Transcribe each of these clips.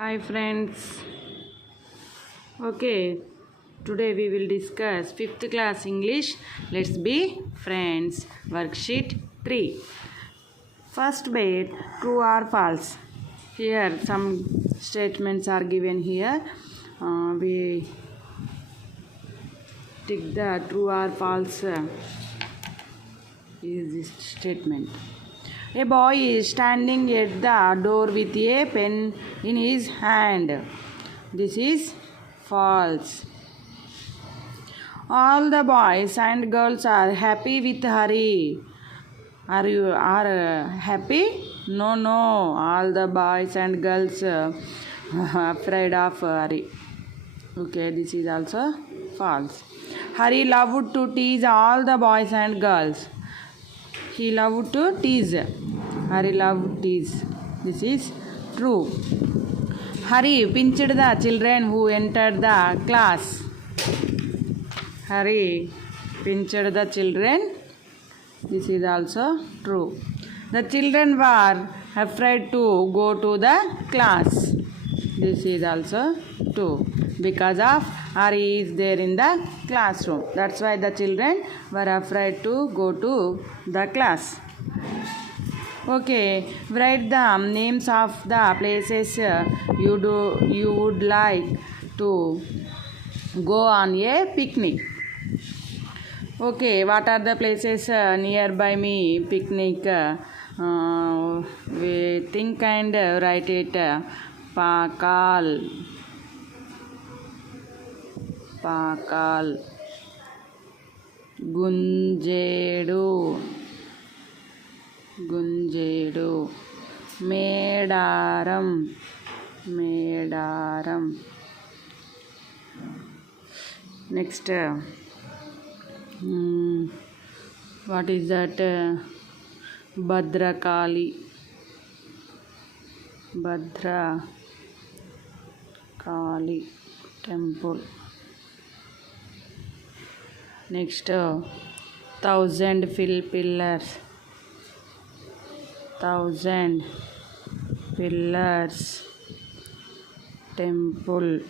Hi friends. Okay, today we will discuss 5th class English. Let's be friends. Worksheet 3. First bit, true or false. Here some statements are given here. We tick the true or false is this statement. A boy is standing at the door with a pen in his hand. This is false. All the boys and girls are happy with Hari. Are you happy? No. All the boys and girls are afraid of Hari. Okay, this is also false. Hari loved to tease all the boys and girls. He loved to tease. Hari loved tease. This is true. Hari pinched the children who entered the class. Hari pinched the children. This is also true. The children were afraid to go to the class. This is also true. Because of Hari is there in the classroom. That's why the children were afraid to go to the class. Okay, write the names of the places you would like to go on a picnic. Okay, what are the places nearby me picnic? We think and write it. Pakal, Gunjedu, Medaram. Next, what is that? Bhadrakali temple. Next, 1,000 pillars. 1,000 pillars temple.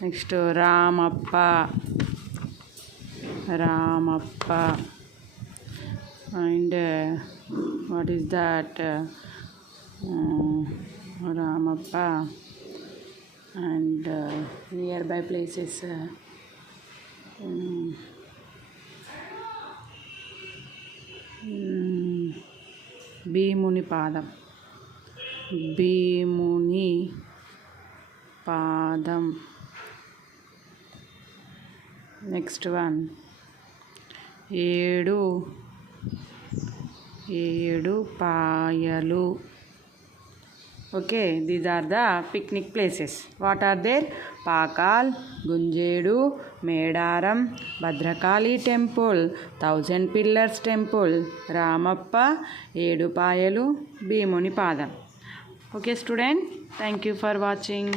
Next, Ramappa. And what is that? Ramappa and nearby places. Bhimuni Padam. Next one, Edu Payalu. Okay, these are the picnic places. What are there? Pakal, Gunjedu, Medaram, Bhadrakali temple, 1,000 pillars temple, Ramappa, Edu Payalu, Bhimuni Padam. Okay student, thank you for watching.